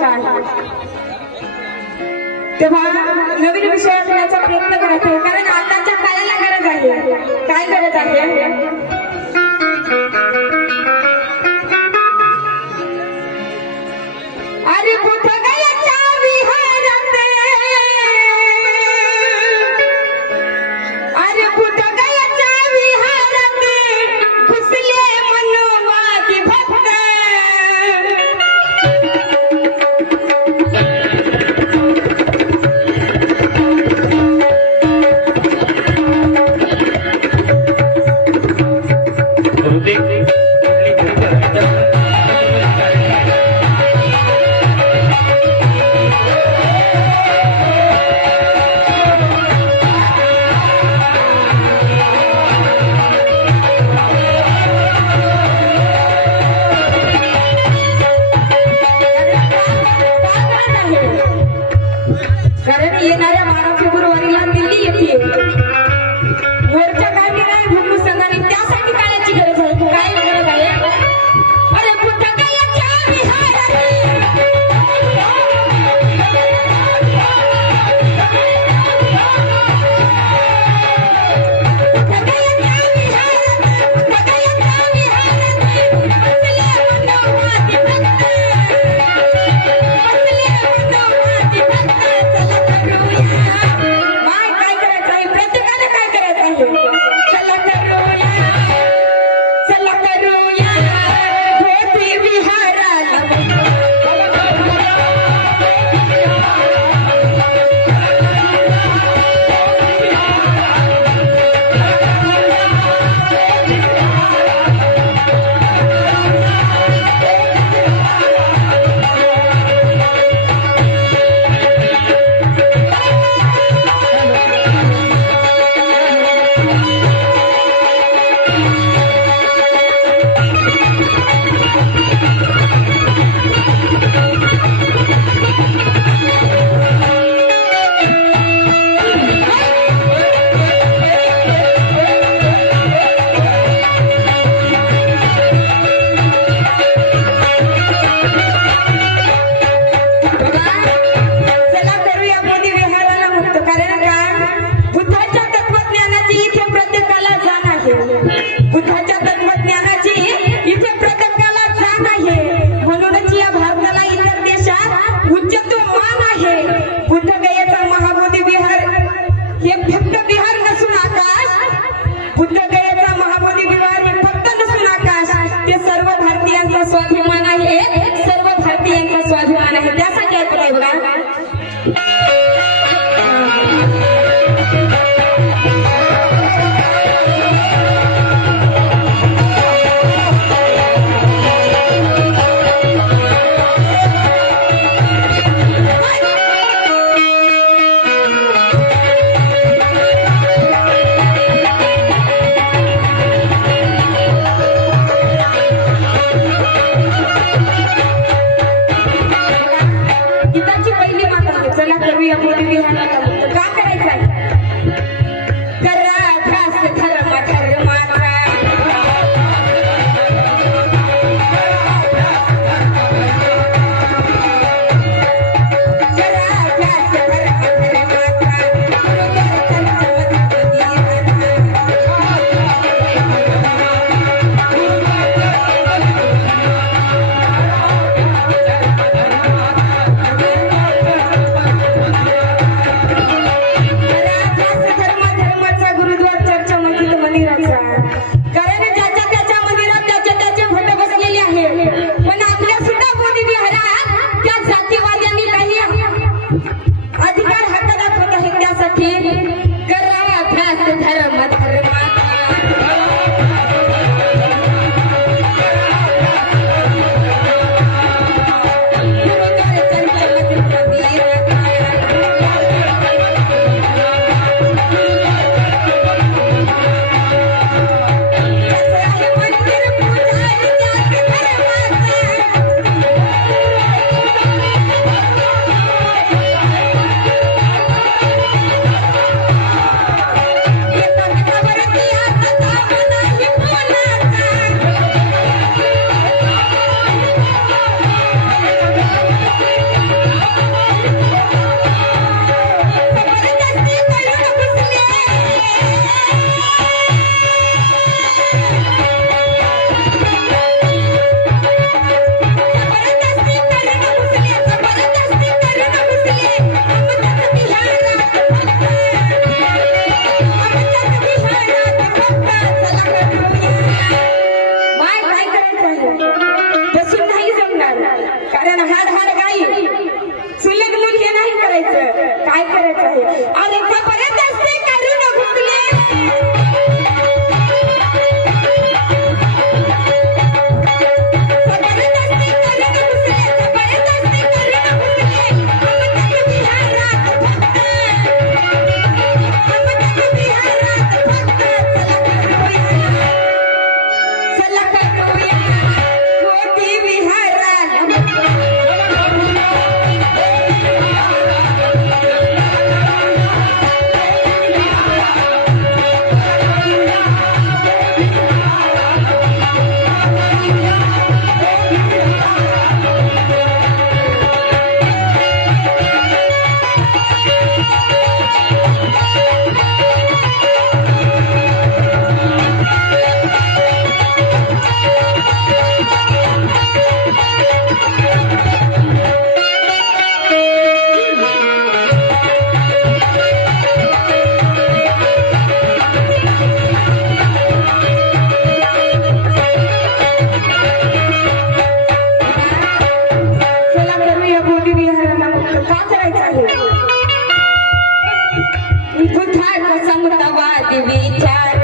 नाव काय? तेव्हा नवीन विषय असण्याचा प्रयत्न करत आहे, कारण आताच्या काळाला गरज आहे. काय गरज आहे? अरे बुद्धगयाच्या विहारात, अरे बुद्धगयाच्या विहारात घुसले मनोवादी भक्त. कारण येणाऱ्या 12 फेब्रुवारीला दिल्ली येथे मोर्चा काढलेला आहे हिंदू संघाने. त्यासाठी काळाची गरज आहे. काय गरज आहे? अरे बुद्धगयाच्या विहारात, बुद्धगयाच्या विहारात, बुद्धगयाच्या विहारात बसले मनोवादी भक्त, बसले मनोवादी भक्त. काय करायचं आहे? प्रत्येकाने काय करायचं आहे? चला करूया, चला करूया गोपी विहाराला. चला करूया मोदी विहाराला मुक्त. कारण का? बुद्धाच्या तत्वज्ञानाची इथे प्रत्येकाला जाण आहे. बुद्धाच्या तत्वज्ञानाची इथे प्रत्येकाला जाण आहे. म्हणूनच या भारताला इतर देशात उच्चत्व मान आहे. बुद्धगयेचा महाबोधी विहार हे फक्त विहार नसून आकाश, बुद्धगयेचा महाबोधी विहार हे फक्त नसून आकाश, ते सर्व भारतीयांचा स्वाभिमान आहे. सर्व भारतीयांचा स्वाभिमान आहे. त्यासाठी ऐकत आहे बघा. गीताची पहिली माता आहे, चला करूया मोदी विहाराला मुक्त. का करायचं आहे? करा ध्यास धर्म धर्माचा, करा ध्यास धर्म धर्माचा, समतावादी विचार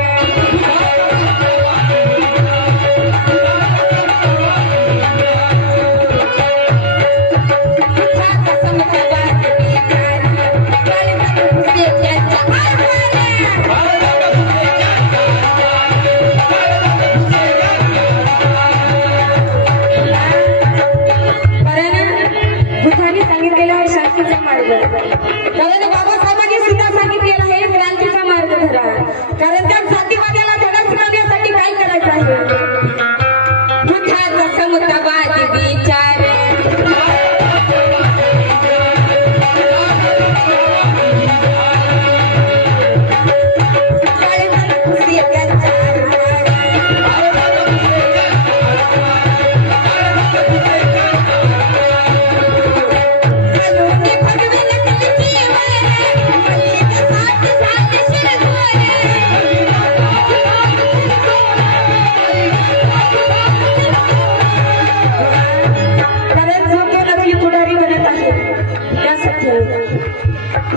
बुद्धाचा समतावादी विचार कालिदास त्यांच्या बुद्धाने सांगितलेला आहे शांतीचा मार्ग. कारण बाबासाहेबांनी सुद्धा सांगितलेला आहे क्रांतीचा मार्ग धरा. कारण त्या जातीवाद्याला धडा शिकवण्यासाठी काय करायचं आहे. बुद्धाचा समतावादी विचार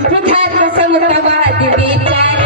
बुद्धाचा समतावादी विचार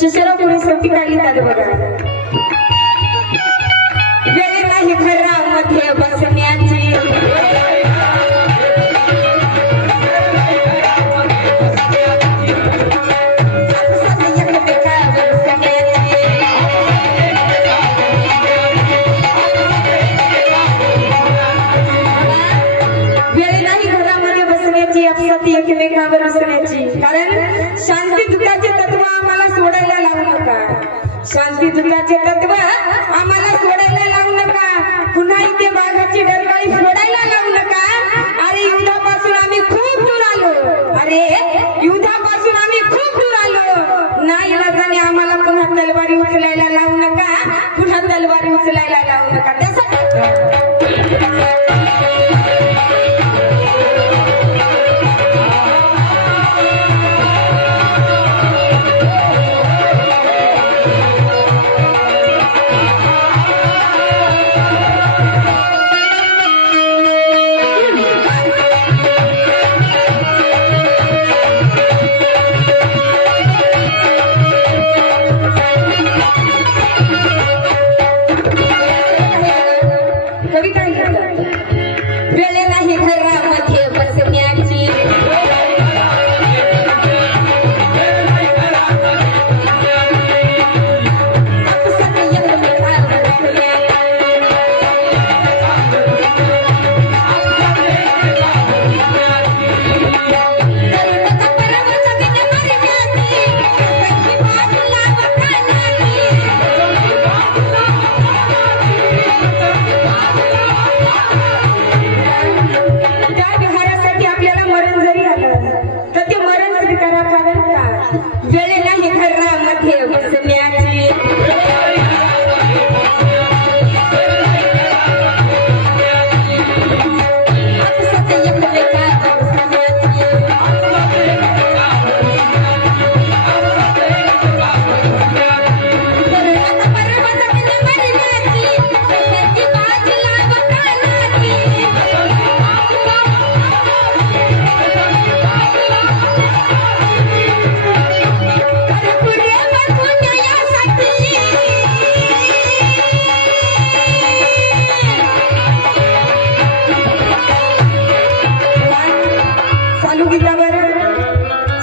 शिशरापुरी सती काढली झाले बघा. वेळ नाही घरामध्ये बसण्याची वेळ नाही घरामध्ये बसण्याची अपसाती एकमेकावर असण्याची. कारण शांतीदूताचे तत्व आम्हाला सोडायला लावू नका. शांतीदूताचे तत्व आम्हाला सोडायला लावू नका. पुन्हा इथे वाघाची डरकाळी फोडायला लावू नका. अरे युद्धापासून आम्ही खूप दूर आलो. अरे युद्धापासून आम्ही खूप दूर आलो. नाही इलाजाने आम्हाला पुन्हा तलवारी उचलायला लावू नका. पुन्हा तलवारी उचलायला लावू नका. त्यासाठी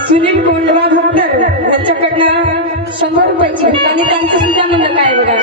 सुनील कोंडवा भक्तर यांच्याकडनं 100 रुपयाची भेट आणि त्यांचं सुद्धा म्हणणं काय बघा.